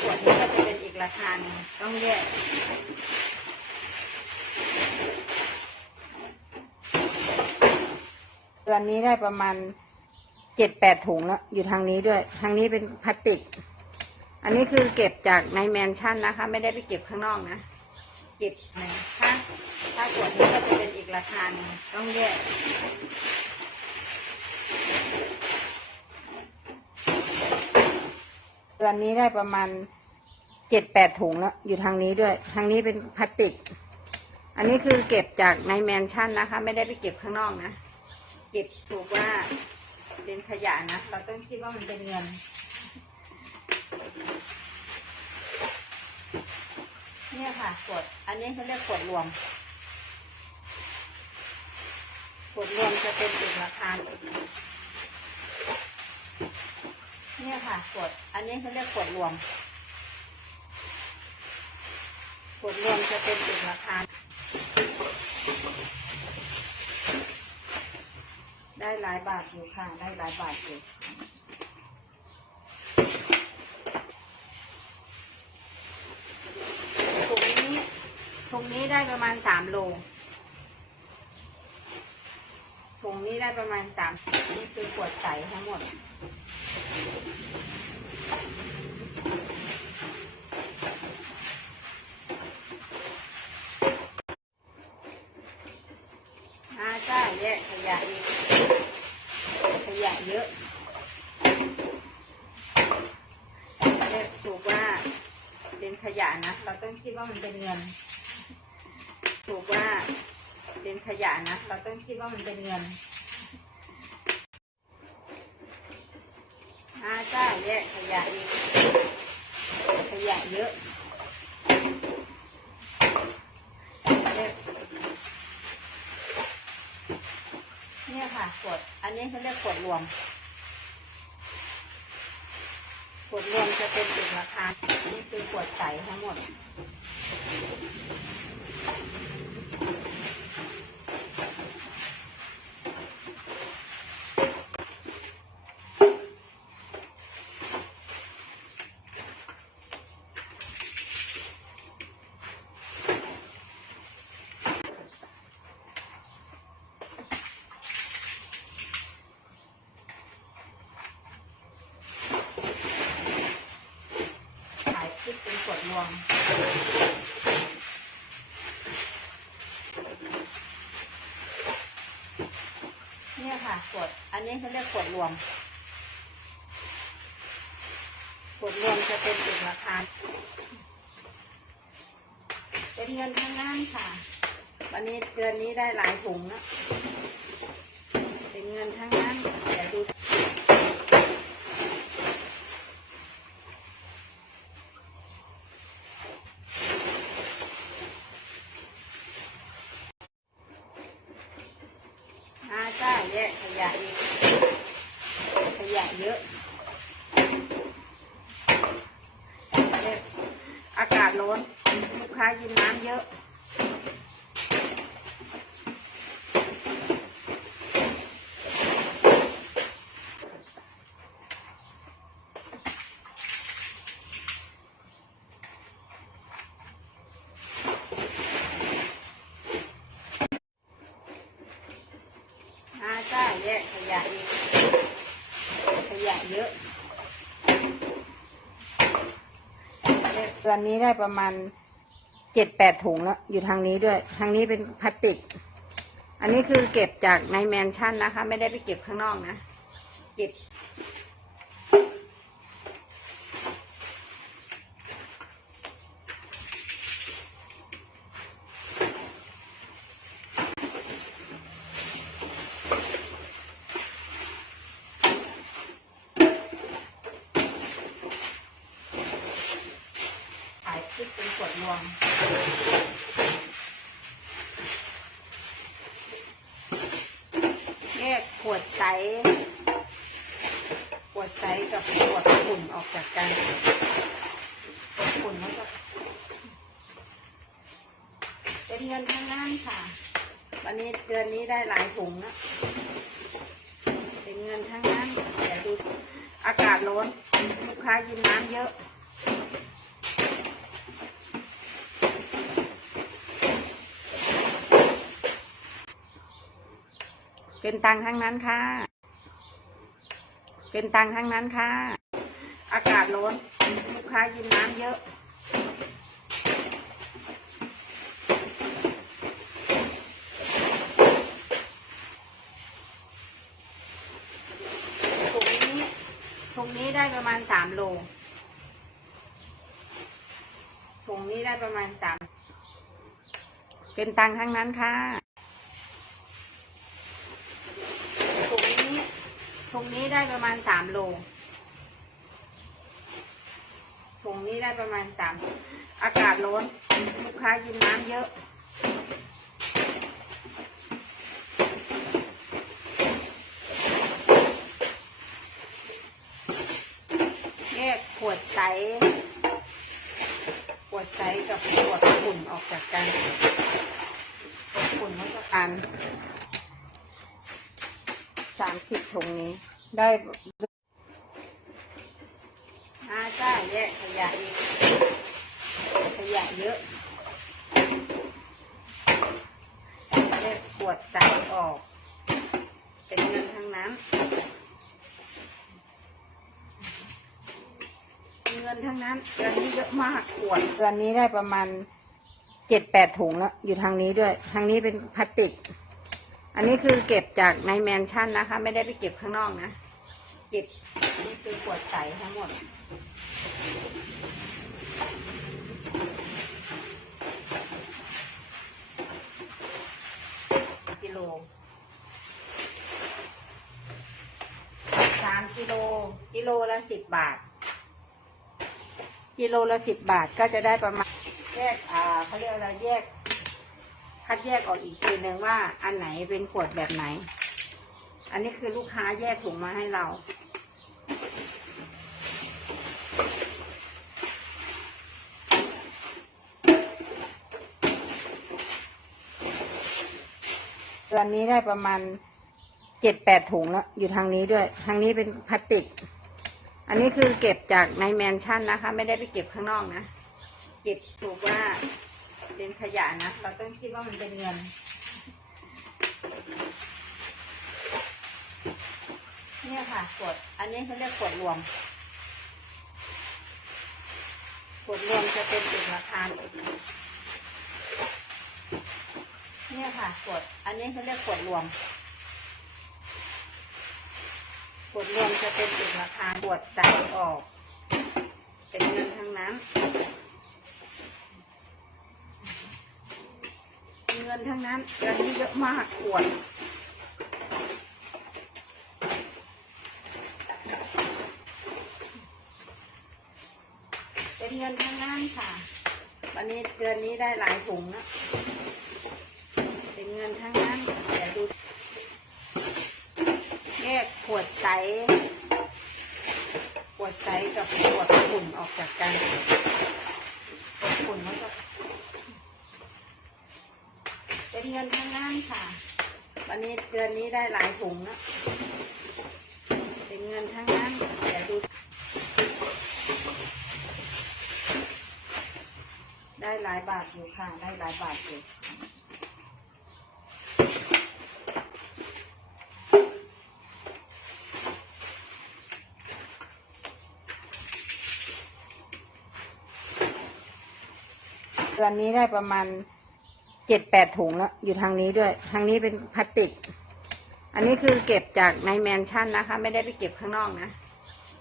ขวดนี้ก็จะเป็นอีกราคาหนึ่งต้องแยกเดือนนี้ได้ประมาณเจ็ดแปดถุงแล้วอยู่ทางนี้ด้วย ทางนี้เป็นพลาสติก อันนี้คือเก็บจากในแมนชั่นนะคะ ไม่ได้ไปเก็บข้างนอกนะ เก็บในถ้าถ้าขวดนี้ก็จะเป็นอีกราคาหนึ่งต้องแยก เดือนนี้ได้ประมาณเจ็ดแปดถุงแล้วอยู่ทางนี้ด้วย ทางนี้เป็นพลาสติก อันนี้คือเก็บจากในแมนชั่นนะคะ ไม่ได้ไปเก็บข้างนอกนะ เก็บถูกว่าเป็นขยะนะ เราต้องคิดว่ามันเป็นเงินเนี่ยค่ะขวด อันนี้เขาเรียกขวดรวมขวดรวมจะเป็นอีกราคาหนึ่งเนี่ย ค่ะขวด อันนี้เขาเรียกขวดรวม ขวดรวมจะเป็นอีกราคาได้หลายบาทอยู่ค่ะ ได้หลายบาทอยู่ถุงนี้ถุงนี้ได้ประมาณสามโลถุงนี้ได้ประมาณสามนี่คือขวดใสทั้งหมด อาใช่แยกขยะอีกขยะเยอะเรียกถูกว่าเป็นขยะนะ เราต้องคิดว่ามันเป็นเงิน ถูกว่าเป็นขยะนะ เราต้องคิดว่ามันเป็นเงิน อาใช่ แยกขยะอีกขยะเยอะเรียกเนี่ยค่ะขวด อันนี้เขาเรียกขวดรวม ขวดรวมจะเป็นอีกราคา นี่คือขวดใสทั้งหมด ขายคิดเป็นขวดรวม เนี่ย ค่ะขวด อันนี้เขาเรียกขวดรวม ขวดรวมจะเป็นอีกราคาเป็นเงินทั้งนั้นค่ะ วันนี้เดือนนี้ได้หลายถุงนะเป็นเงินทั้งนั้นแต่ดู อาใช่แยกขยะอีกขยะเยอะเรียก อากาศร้อน ลูกค้ากินน้ำเยอะ อาใช่แยกขยะอีกขยะเยอะ ตอนนี้ได้ประมาณเจ็ดแปดถุงแล้วอยู่ทางนี้ด้วย ทางนี้เป็นพลาสติก อันนี้คือเก็บจากในแมนชั่นนะคะ ไม่ได้ไปเก็บข้างนอกนะ เก็บ ขายคิดเป็นข วดรวมแยกขวดใสขวดใสกับขวดขุ่นออกจากกันขวดขุ่นแล้วก็เป็นเงินทั้งนั้นค่ะ วันนี้เดือนนี้ได้หลายถุงนะเป็นเงินทั้งนั้นเดี๋ยวดูอากาศร้อนลูกค้ากินน้ำเยอะ เป็นตังค์ทั้งนั้นค่ะ เป็นตังค์ทั้งนั้นค่ะ อากาศร้อนลูกค้ากินน้ำเยอะถุงนี้ถุงนี้ได้ประมาณสามโลถุงนี้ได้ประมาณสาม เป็นตังค์ทั้งนั้นค่ะ ถุงนี้ ถุงนี้ได้ประมาณสามโลถุงนี้ได้ประมาณสามอากาศร้อนลูกค้ากินน้ำเยอะ แยกขวดใสขวดใสกับขวดขุ่นออกจากกันขวดขุ่นมันก็กัน สามสิบถุงนี้ ได้อาจ้าแยกขยะอีกขยะเยอะแยกขวดใสออก เป็นเงินทั้งนั้น เงินทั้งนั้นเดือนนี้เยอะมากขวดเดือนนี้ได้ประมาณเจ็ดแปดถุงแล้วอยู่ทางนี้ด้วย ทางนี้เป็นพลาสติก อันนี้คือเก็บจากในแมนชั่นนะคะ ไม่ได้ไปเก็บข้างนอกนะ เก็บนี่คือขวดใสทั้งหมด กิโลสามกิโล กิโลละสิบบาท กิโลละสิบบาทก็จะได้ประมาณแยกอ่าเขาเรียกอะไรแยก คัดแยกออกอีกทีหนึ่งว่าอันไหนเป็นขวดแบบไหน อันนี้คือลูกค้าแยกถุงมาให้เราเดือนนี้ได้ประมาณเจ็ดแปดถุงแล้ว อยู่ทางนี้ด้วย ทางนี้เป็นพลาสติก อันนี้คือเก็บจากในแมนชั่นนะคะ ไม่ได้ไปเก็บข้างนอกนะ เก็บถูกว่า เป็นขยะนะ เราต้องคิดว่ามันเป็นเงิน เนี่ยค่ะขวดอันนี้เขาเรียกขวดรวมขวดรวมจะเป็นอีกราคาเนี่ยค่ะขวดอันนี้เขาเรียกขวดรวมขวดรวมจะเป็นอีกราคาขวดใส่ออก เป็นเงินทั้งนั้น เงิ นทั้งนั้นเงินนี้เยอะมากขวดเป็นเงินทั้งนั้นค่ะ วันนี้เดือนนี้ได้หลายถุงนะ เป็นเงินทั้งนั้น เดี๋ยวดู แยกขวดใส ขวดใสกับขวดขุ่นออกจากกันขวดขุ่นมันก็เป็นเงินทั้งนั้นค่ะ วันนี้เดือนนี้ได้หลายถุงนะเป็นเงินทั้งนั้นเดี๋ยวดู ได้หลายบาทอยู่ค่ะ ได้หลายบาทอยู่เดือนนี้ได้ประมาณเจ็ดแปดถุงแล้ว อยู่ทางนี้ด้วย ทางนี้เป็นพลาสติก อันนี้คือเก็บจากในแมนชั่นนะคะ ไม่ได้ไปเก็บข้างนอกนะ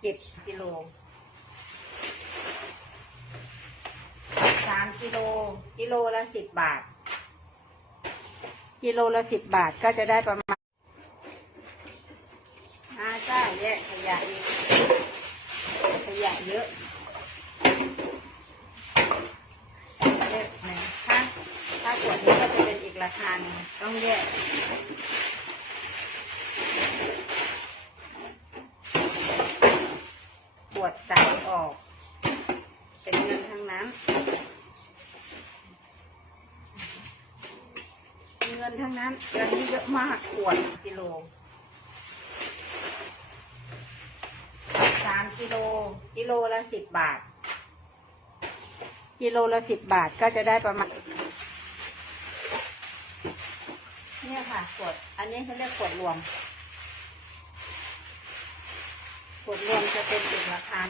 เก็บกิโลสามกิโล กิโลละสิบบาท กิโลละสิบบาทก็จะได้ประมาณอาจ้าแยกขยะอีกขยะเยอะแยกนะถ้าถ้าขวดนี้ก็จะเป็นอีกราคาหนึ่งต้องแยก วดใสออก เป็นเงินทั้งนั้น เงินทั้งนั้นเดือนนี้เยอะมากขวดกิโลสามกิโลกิโลละสิบบาท กิโลละสิบบาทก็จะได้ประมาณเนี่ยค่ะขวด อันนี้เขาเรียกขวดรวม ผลรวมจะเป็นอีกราคา